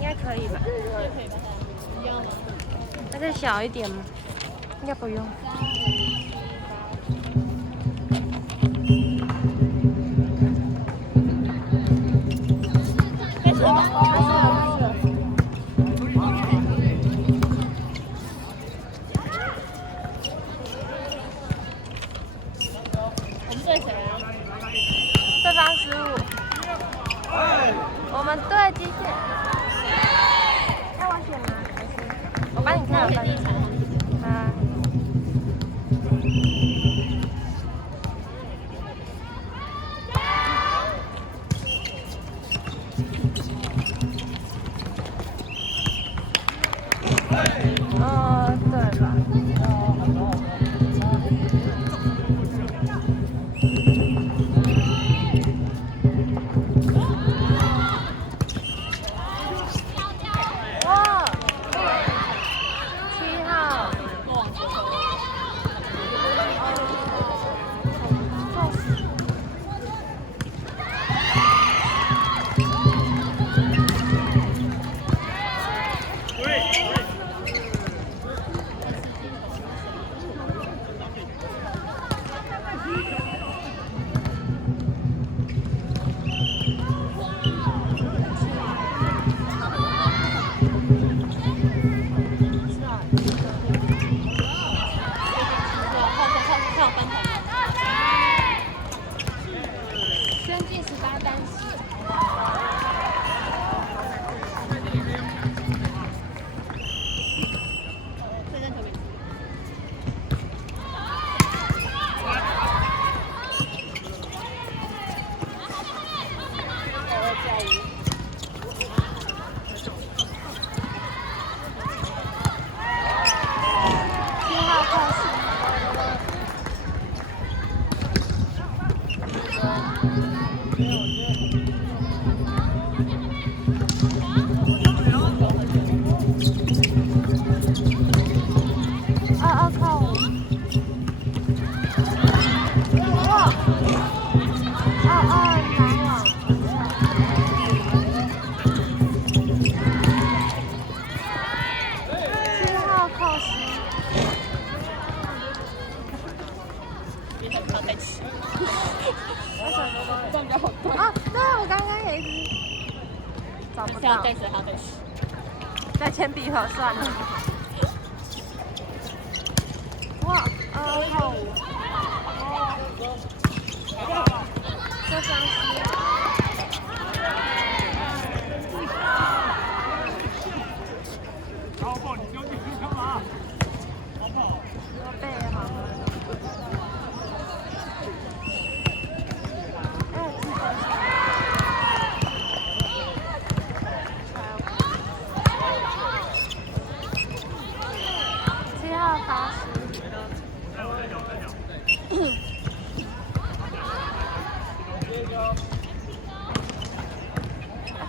应该可以吧？一样吗？那再小一点吗？应该不用。开始了吗？开始了。我们对谁啊？对方失误。我们对机械。要我选吗？还是我帮你看？我选第一场。啊。对吧？哇！7号。先进18单词。找不到。再铅笔盒算了。哇，2号5。这张是。超爆，你究竟是干嘛？好不好？我背好了。7号80。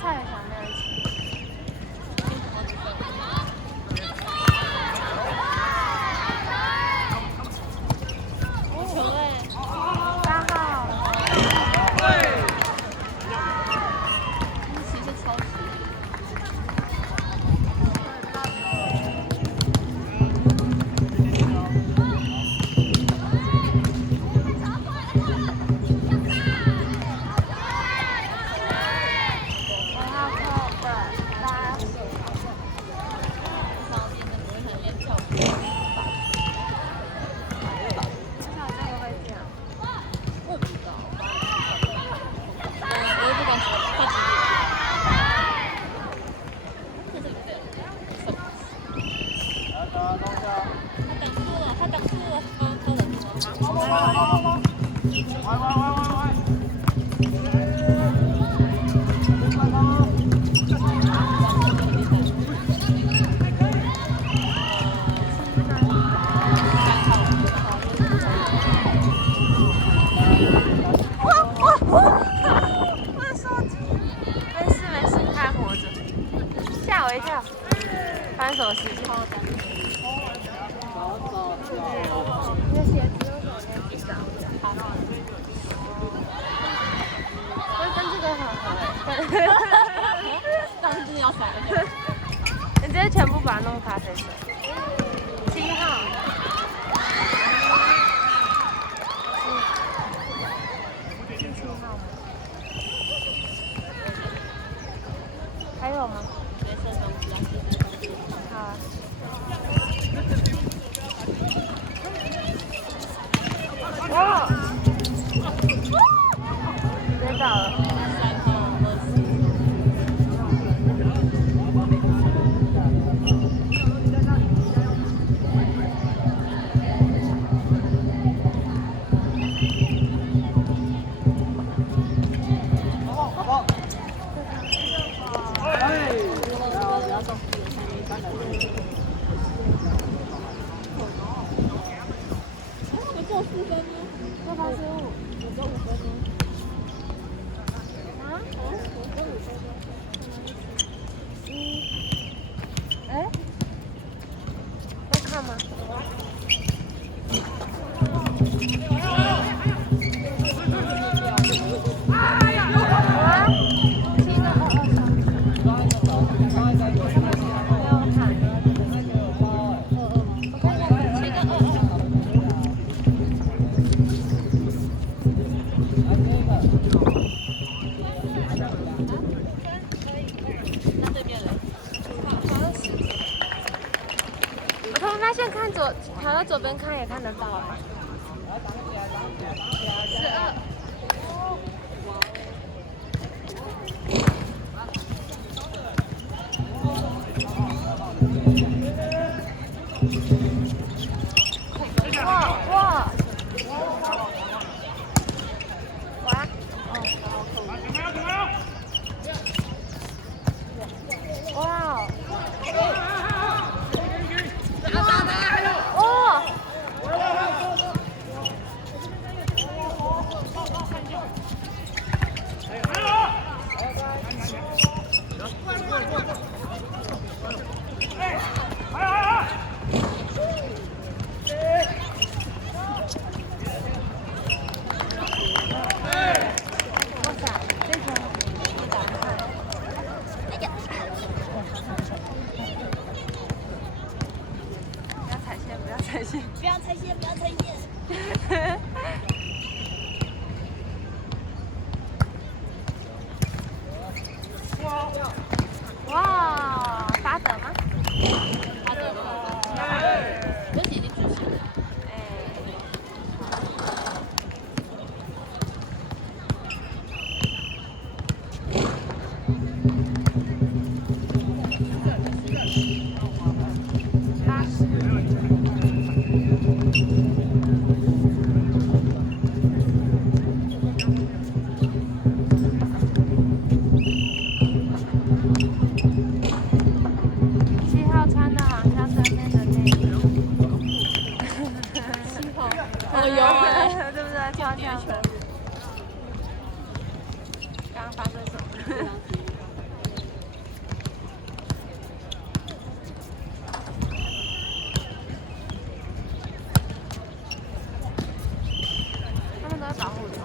蔡元强没有一起。8号。其实超级。发生什么事情？你的鞋子为什么没有洗澡？有吗？没受伤，只要是好啊。哇！跌倒了。3号20。要看吗？那对面嘞？我突然发现看左，跑到左边看也看得到啊。哇哇！哇！哇！哦！哇塞，这球一打看，不要踩线，不要踩线。不要踩线，不要踩线。哇，巴德吗？他的可是已经出现了。7号穿的好像上面的内衣。7号，好油哎！对不对？超像的。刚刚发生什么？他们都在保护球。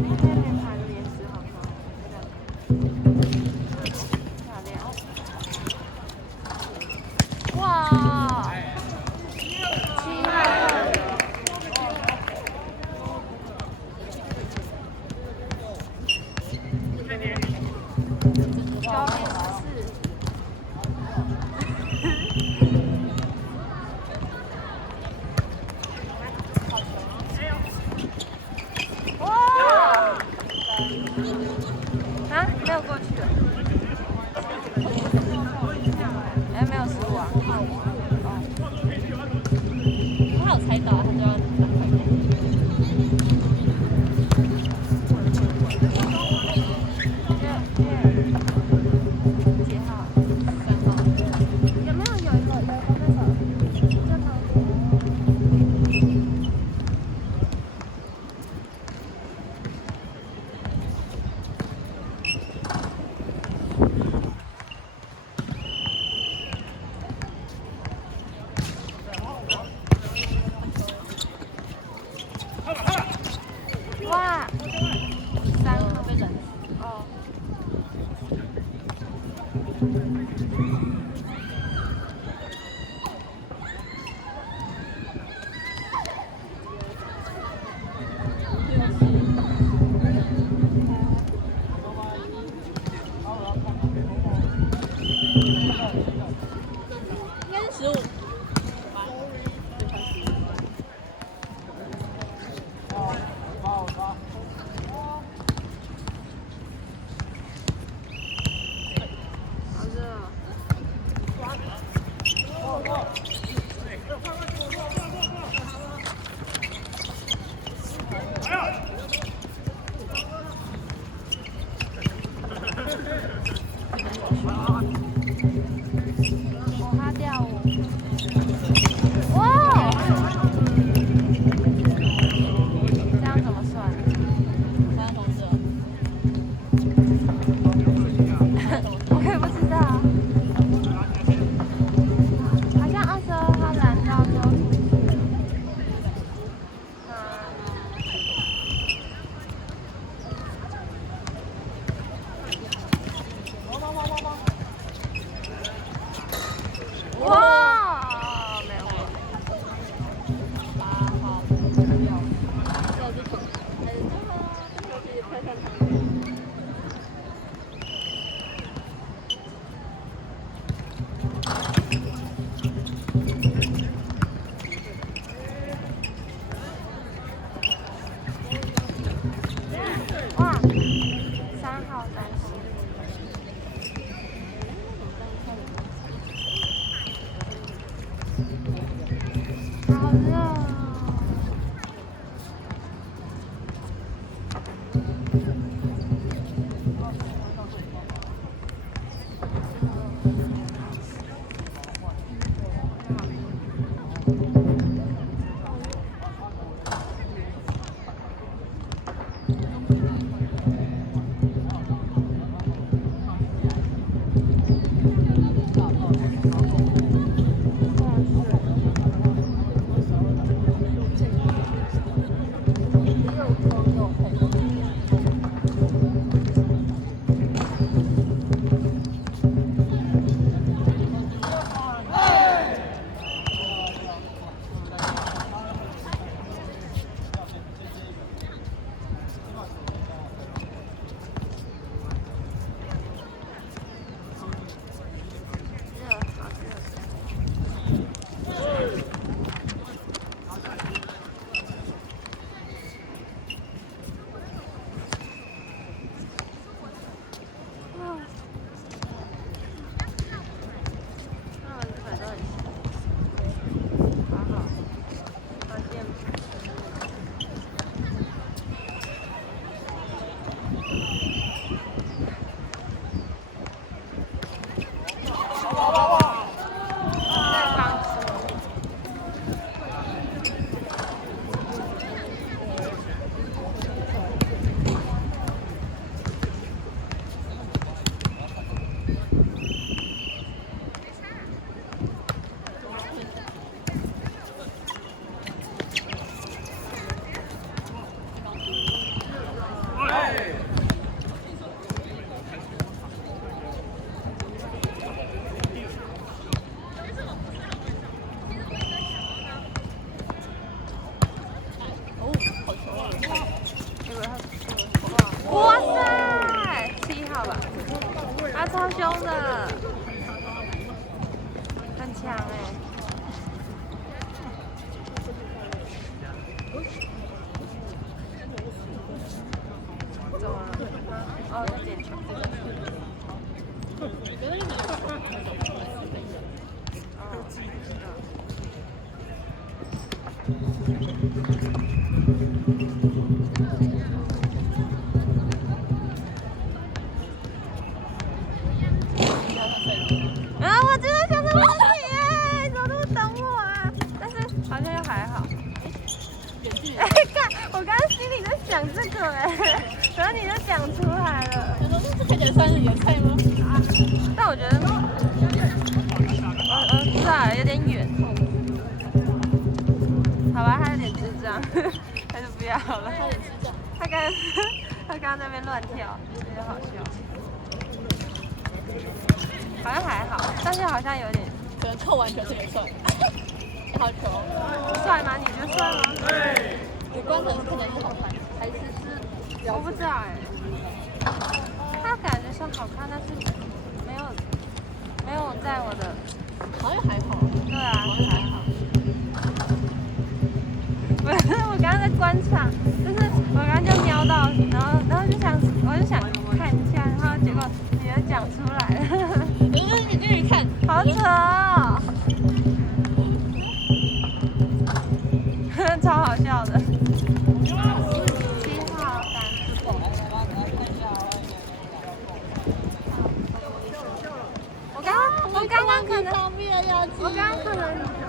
那边还有颜值好高，漂亮。哇！7号。高点14。哇！啊，没有过去的。哎，没有失误啊。他有猜到，他就要打快点。几号？3号。有没有一个那首？这旁边。哇！3号被人哦。应该是15。好热哦。我哈掉我。哇！这样怎么算？好像同事哦。我也不知道。好像22号拦到之后出去。哇！没有。8号。还是拍上去。哇，3号担心。好热哦。哇塞，7号吧，他超凶的，很强哎。怎么了？哦，在点球。啊，我真的想这个问题耶，怎么那么懂我啊？但是好像又还好。哎，看，我刚刚心里在想这个哎，然后你就讲出来了。他说这看起来算是野菜吗？但我觉得，不知道，有点远。好吧，他有点智障，还是不要了。他有点智障。他刚刚在那边乱跳，有点好笑。好像还好，但是好像有点。可能扣完球是也帅。好球。帅吗？你觉得帅吗？主观可能是好看，还是我不知道哎。他感觉上好看，但是没有看我的。好像还好。对啊，还好。我刚刚在观察，就是我刚刚就瞄到，然后就想，我就想看一下，然后结果你也讲出来了，你给你看，好扯哦，超好笑的。7号我刚刚可能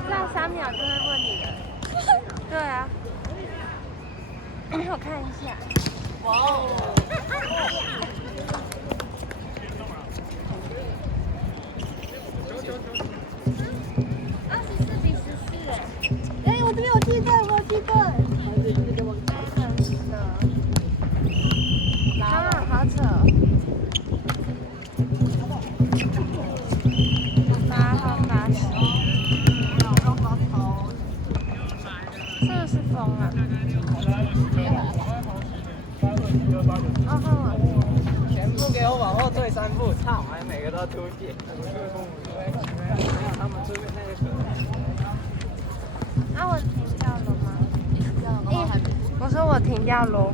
在3秒就会问你了。对啊，我看一下。哇哦！24比14哎！哎，我这边有记对，我有记对。啊，好扯哦。8号80。是不是风啊？前步给我往后退3步，操！还每个都出界。他们出面那个可能。啊，我停掉了吗？我说我停掉喽。